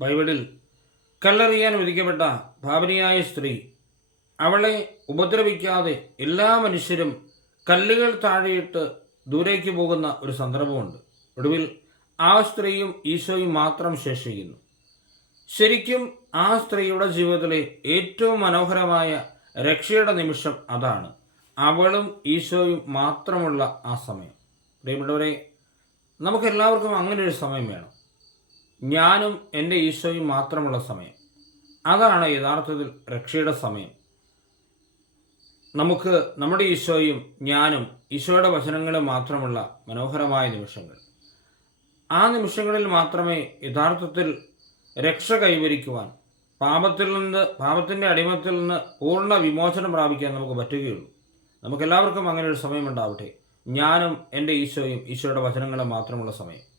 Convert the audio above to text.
ബൈബിളിൽ കല്ലെറിയാൻ വിധിക്കപ്പെട്ട ഭാവനയായ സ്ത്രീ അവളെ ഉപദ്രവിക്കാതെ എല്ലാ മനുഷ്യരും കല്ലുകൾ താഴെയിട്ട് ദൂരേക്ക് പോകുന്ന ഒരു സന്ദർഭമുണ്ട്. ഒടുവിൽ ആ സ്ത്രീയും ഈശോയും മാത്രം ശേഷിക്കുന്നു ശരിക്കും ആ സ്ത്രീയുടെ ജീവിതത്തിലെ ഏറ്റവും മനോഹരമായ രക്ഷയുടെ നിമിഷം അതാണ് അവളും ഈശോയും മാത്രമുള്ള ആ സമയം. പ്രിയപ്പെട്ടവരെ നമുക്കെല്ലാവർക്കും അങ്ങനെ ഒരു സമയം വേണം. ഞാനും എന്റെ ഈശോയും മാത്രമുള്ള സമയം. അതാണ് യഥാർത്ഥത്തിൽ രക്ഷയുടെ സമയം. നമുക്ക് നമ്മുടെ ഈശോയും ഞാനും ഈശോയുടെ വചനങ്ങളും മാത്രമുള്ള മനോഹരമായ നിമിഷങ്ങൾ. ആ നിമിഷങ്ങളിൽ മാത്രമേ യഥാർത്ഥത്തിൽ രക്ഷ കൈവരിക്കുവാൻ പാപത്തിൽ നിന്ന് പാപത്തിന്റെ അടിമത്തിൽ നിന്ന് പൂർണ വിമോചനം പ്രാപിക്കാൻ നമുക്ക് പറ്റുകയുള്ളൂ. നമുക്കെല്ലാവർക്കും അങ്ങനെ ഒരു സമയമുണ്ടാവട്ടെ ഞാനും എന്റെ ഈശോയും ഈശോയുടെ വചനങ്ങളും മാത്രമുള്ള സമയം.